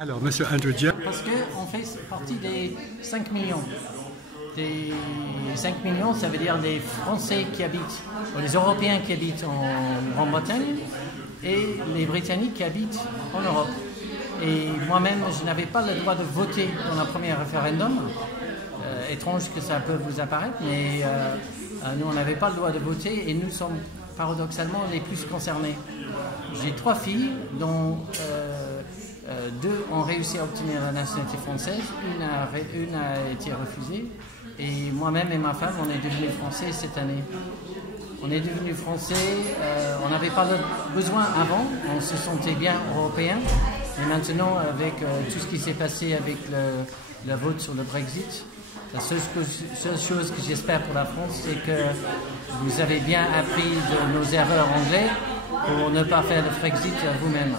Alors, Monsieur Andrew Jack. Parce qu'on fait partie des 5 millions. Des 5 millions, ça veut dire des Français qui habitent, ou les Européens qui habitent en Grande-Bretagne et les Britanniques qui habitent en Europe. Et moi-même, je n'avais pas le droit de voter dans le premier référendum. Étrange que ça peut vous apparaître, mais nous, on n'avait pas le droit de voter et nous sommes paradoxalement les plus concernés. J'ai 3 filles, dont 2 ont réussi à obtenir la nationalité française, une a été refusée, et moi-même et ma femme, on est devenus français cette année. On est devenus français, on n'avait pas besoin avant, on se sentait bien européen, et maintenant avec tout ce qui s'est passé avec le vote sur le Brexit, la seule chose que j'espère pour la France, c'est que vous avez bien appris de nos erreurs anglaises pour ne pas faire le Brexit vous-même.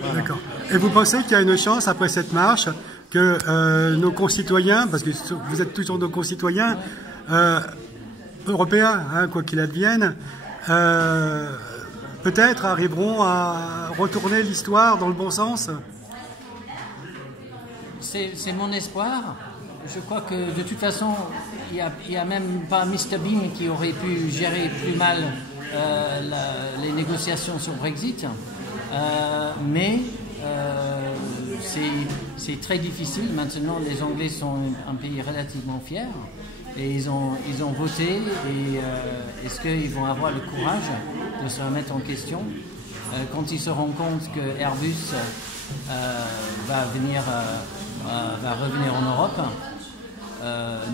Voilà. D'accord. Et vous pensez qu'il y a une chance, après cette marche, que nos concitoyens, parce que vous êtes toujours nos concitoyens, européens, hein, quoi qu'il advienne, peut-être arriveront à retourner l'histoire dans le bon sens? C'est mon espoir. Je crois que de toute façon, il n'y a même pas Mr Bean qui aurait pu gérer plus mal les négociations sur Brexit. Mais c'est très difficile. Maintenant, les Anglais sont un pays relativement fier et ils ont voté. Et est-ce qu'ils vont avoir le courage de se remettre en question quand ils se rendent compte que Airbus va revenir en Europe?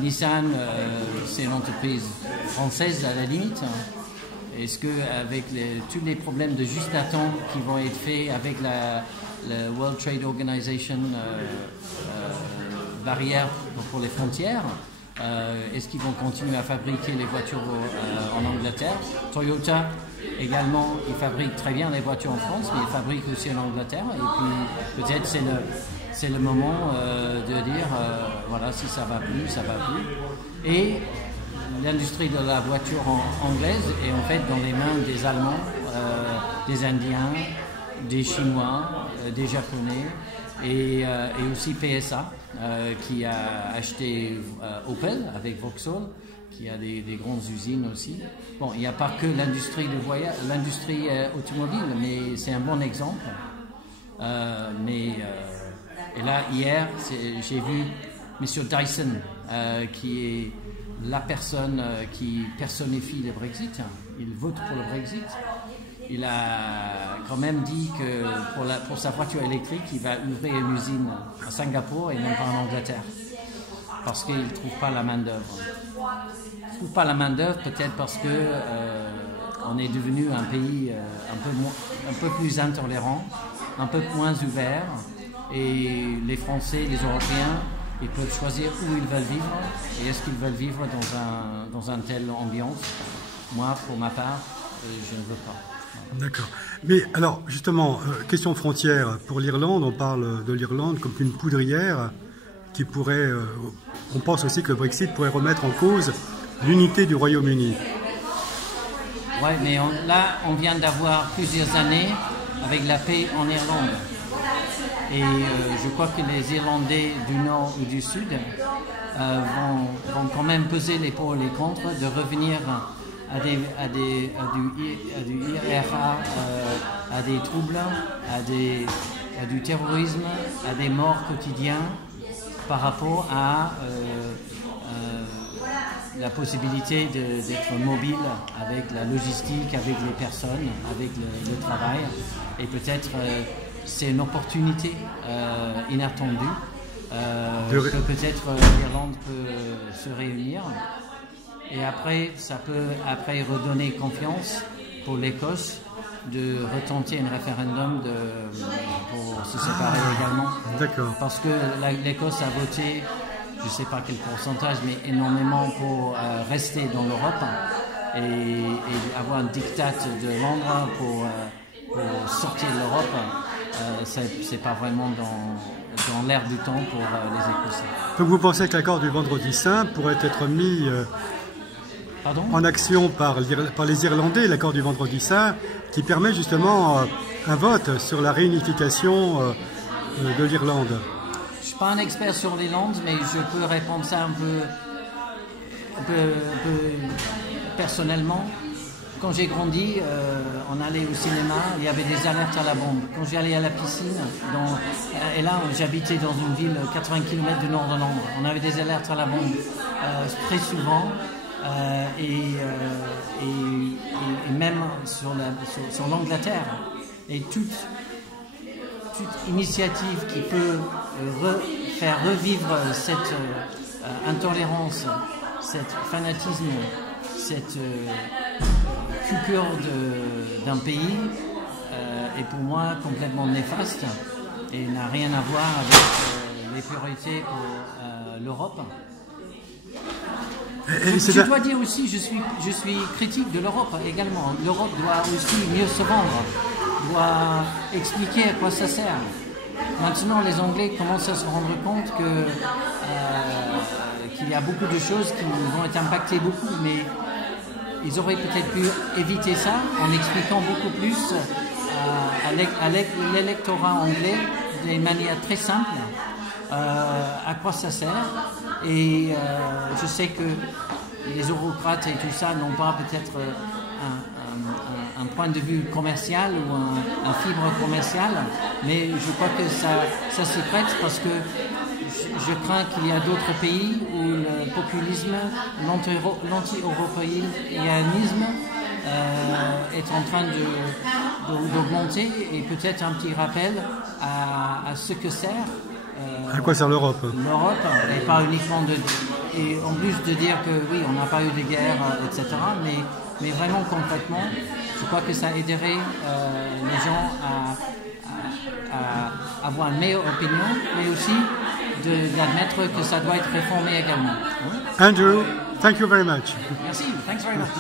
Nissan, c'est une entreprise française à la limite. Est-ce qu'avec tous les problèmes de juste à temps qui vont être faits avec la World Trade Organization barrière pour les frontières, est-ce qu'ils vont continuer à fabriquer les voitures en Angleterre? Toyota également, ils fabriquent très bien les voitures en France, mais ils fabriquent aussi en Angleterre. Et puis peut-être c'est le moment de dire voilà, si ça va plus, ça va plus. Et l'industrie de la voiture anglaise est en fait dans les mains des Allemands, des Indiens, des Chinois, des Japonais et aussi PSA qui a acheté Opel avec Vauxhall, qui a des grandes usines aussi. Bon, il n'y a pas que l'industrie automobile, mais c'est un bon exemple. Et là, hier, j'ai vu M. Dyson, qui est la personne qui personnifie le Brexit. Il vote pour le Brexit. Il a quand même dit que pour sa voiture électrique, il va ouvrir une usine à Singapour et non pas en Angleterre. Parce qu'il ne trouve pas la main-d'œuvre. Il ne trouve pas la main-d'œuvre peut-être parce que on est devenu un pays un peu plus intolérant, un peu moins ouvert. Et les Français, les Européens, ils peuvent choisir où ils veulent vivre et est-ce qu'ils veulent vivre dans un tel ambiance. Moi, pour ma part, je ne veux pas. D'accord. Mais alors, justement, question frontière. Pour l'Irlande, on parle de l'Irlande comme une poudrière qui pourrait... on pense aussi que le Brexit pourrait remettre en cause l'unité du Royaume-Uni. Oui, mais là, on vient d'avoir plusieurs années avec la paix en Irlande. Et je crois que les Irlandais du Nord ou du Sud vont quand même peser les pour et les contre de revenir à du IRA, à des troubles, à du terrorisme, à des morts quotidiens par rapport à la possibilité d'être mobile avec la logistique, avec les personnes, avec le travail et peut-être... c'est une opportunité inattendue que peut-être l'Irlande peut se réunir et après ça peut redonner confiance pour l'Écosse de retenter un référendum pour se séparer également. D'accord. Parce que l'Écosse a voté, je ne sais pas quel pourcentage, mais énormément pour rester dans l'Europe et avoir un diktat de Londres pour sortir de l'Europe. C'est pas vraiment dans l'air du temps pour les Écossais. Donc vous pensez que l'accord du Vendredi Saint pourrait être mis en action par les Irlandais, l'accord du Vendredi Saint, qui permet justement un vote sur la réunification de l'Irlande? Je ne suis pas un expert sur l'Irlande, mais je peux répondre ça un peu personnellement. Quand j'ai grandi, on allait au cinéma, il y avait des alertes à la bombe. Quand j'allais à la piscine, et là j'habitais dans une ville 80 km du nord de Londres, on avait des alertes à la bombe très souvent. Et même sur l'Angleterre. Et toute initiative qui peut faire revivre cette intolérance, cet fanatisme, cette culture d'un pays est pour moi complètement néfaste et n'a rien à voir avec les priorités pour l'Europe. Je dois dire aussi, je suis critique de l'Europe également. L'Europe doit aussi mieux se vendre, doit expliquer à quoi ça sert. Maintenant, les Anglais commencent à se rendre compte qu'il y a beaucoup de choses qui vont être impactées beaucoup, mais ils auraient peut-être pu éviter ça en expliquant beaucoup plus à l'électorat anglais de manière très simple à quoi ça sert. Et je sais que les eurocrates et tout ça n'ont pas peut-être un point de vue commercial ou un fibre commercial, mais je crois que ça s'y prête parce que je crains qu'il y a d'autres pays où le populisme, l'anti-européanisme est en train d'augmenter, et peut-être un petit rappel à ce que sert à quoi sert l'Europe? L'Europe, et pas uniquement et en plus de dire que oui, on n'a pas eu de guerre, etc. Mais vraiment concrètement, je crois que ça aiderait les gens à avoir une meilleure opinion, mais aussi d'admettre que ça doit être réformé également. Andrew, thank you very much. Merci, thanks very much.